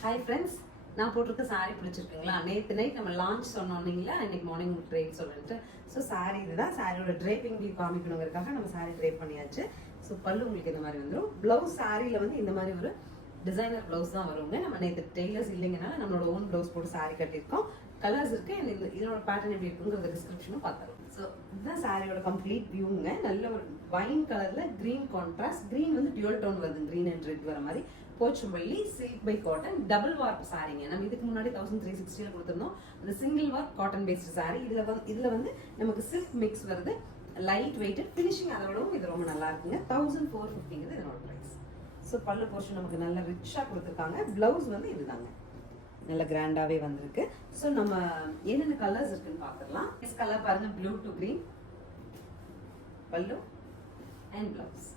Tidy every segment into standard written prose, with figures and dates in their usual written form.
Hi friends, நான் போட்டிருக்க சாரீ பிடிச்சிருக்குங்களா? நேற்று நைட் நம்ம லான்ச் சொன்னோன்னீங்களா, இன்னைக்கு மார்னிங் ட்ரேப் சொல்லிட்டு. ஸோ சாரீ இதுதான். சாரியோட ட்ரேப்பிங் வியூ காமிக்கணுங்கிறதுக்காக நம்ம சாரீ ட்ரேப் பண்ணியாச்சு. ஸோ பல்லு உங்களுக்கு இந்த மாதிரி வந்துடும். ப்ளவுஸ் சாரியில் வந்து இந்த மாதிரி ஒரு டிசைனர் ப்ளவுஸ் தான் வருவாங்க. நம்ம நேற்று டெய்லர்ஸ் இல்லைங்கனால நம்மளோட ஓன் ப்ளவுஸ் போட்டு சாரீ கட்டியிருக்கோம். கலர்ஸ் இருக்கு. இதோட பேட்டர்ன் எப்படி இருக்குங்கிறத டிஸ்கிரிப்ஷனும் பார்த்துருவோம். ஸோ இதுதான் சாரியோட கம்ப்ளீட் வியூங்க. நல்ல ஒரு வைன் கலர்ல கிரீன் கான்ட்ராஸ்ட். கிரீன் வந்து டியூல் டோன் வருது, கிரீன் அண்ட் ரெட் வர மாதிரி. Pochampally silk by cotton double warp சாரீங்க. நம்ம இதுக்கு முன்னாடி 1360 கொடுத்துருந்தோம். அந்த single warp cotton based sari. இதுல வந்து நமக்கு சில்க் மிக்ஸ் வருது, லைட் வெயிட், ஃபினிஷிங் அதை விடவும் இது ரொம்ப நல்லா இருக்குங்க. 1450 இதனோட பிரைஸ். ஸோ பல்லு போர்ஷன் நமக்கு நல்ல ரிச்சா கொடுத்துருக்காங்க. பிளவுஸ் வந்து இதுதாங்க, நல்ல கிராண்டாவே வந்திருக்கு. ஸோ நம்ம என்னென்ன கலர்ஸ் இருக்குன்னு பார்த்துடலாம். நெக்ஸ்ட் கலர் பாருங்க, ப்ளூ டு கிரீன் பல்லு அண்ட் பிளவுஸ்.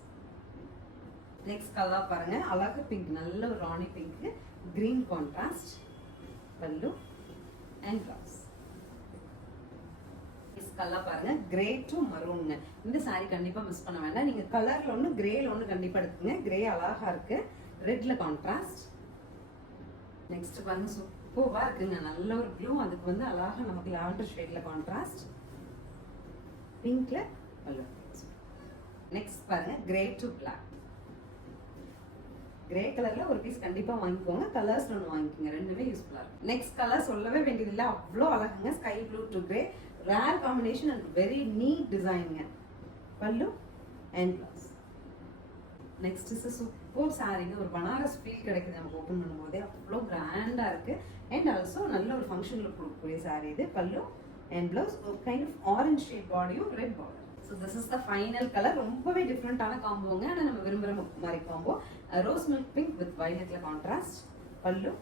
நெக்ஸ்ட் கலர் பாருங்க, அழகு பிங்க், நல்ல ஒரு ராணி pink, green contrast pallu and blouse. Next colour பாருங்க, கிரே டு மரூன். இந்த சாரி கண்டிப்பா மிஸ் பண்ண வேண்டாம். நீங்க கலர்ல ஒன்று, கிரேல ஒன்று கண்டிப்பா எடுத்துங்க. கிரே அழகா இருக்கு, ரெட்ல கான்ட்ராஸ்ட். நெக்ஸ்ட் பாருங்க, சூப்பரா இருக்குங்க. நல்ல ஒரு ப்ளூ, அதுக்கு வந்து அழகா நமக்கு லாவெண்டர் ஷேட்ல கான்ட்ராஸ்ட், பிங்க்ல பல்லு. நெக்ஸ்ட் பாருங்க, கிரே டு பிளாக். கிரே கலர்ல ஒரு பீஸ் கண்டிப்பா வாங்கிக்கோங்க. கலர்ஸ் ஒன்று வாங்கிக்கோங்க, ரெண்டுமே யூஸ்ஃபுல்லா இருக்கும். நெக்ஸ்ட் கலர் சொல்லவே வேண்டியதில்லை, அவ்வளோ அழகுங்க. Sky blue to grey, rare combination and very neat டிசைனுங்க. Pallu and blouse. Next is super சாரீங்க. ஒரு பனாரஸ் ஃபீல் கிடைக்குது நமக்கு ஓப்பன் பண்ணும்போதே. அவ்வளோ கிராண்டா இருக்கு. அண்ட் ஆல்சோ நல்ல ஒரு ஃபங்க்ஷன்ல கொடுக்கக்கூடிய சாரீ இது. Pallu and blouse. ஒரு கைண்ட் ஆஃப் ஆரஞ்ச் ஷேட் பாடியும் red border. So this is the final colour. ரொம்பவே டிஃப்ரெண்டான காம்போங்க, ஆனால் நம்ம விரும்புகிற மாதிரி combo. Rose milk pink with வயலட்ல கான்ட்ராஸ்ட் பல்லு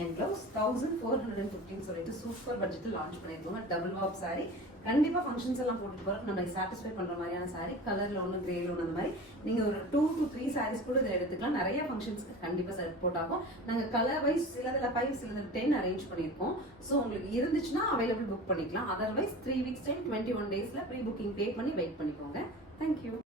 அண்ட் பிளவுஸ். 1415 சொல்லிட்டு சூப்பர் பட்ஜெட்டில் லான்ச் பண்ணியிருக்கோங்க. Double warp sari. கண்டிப்பாக ஃபங்க்ஷன்ஸ் எல்லாம் போட்டுட்டு போகிறோம். நம்ம சாட்டிஸ்ஃபை பண்ணுற மாதிரியான சாரி. கலரில் ஒன்று, கிரேல ஒன்று, அந்த மாதிரி நீங்கள் ஒரு 2 to 3 சாரீஸ் கூட இதில் எடுத்துக்கலாம். நிறைய ஃபங்க்ஷன்ஸ்க்கு கண்டிப்பாக சப்போர்ட் ஆகும். நாங்கள் கலர் வைஸ் சிலதில் 5 சிலதில் 10 அரேஞ்ச் பண்ணியிருக்கோம். ஸோ உங்களுக்கு இருந்துச்சுன்னா அவைலபிள் புக் பண்ணிக்கலாம். Otherwise 3 weeks time 21 days pre booking pay பண்ணி வெயிட் பண்ணிக்கோங்க. தேங்க்யூ.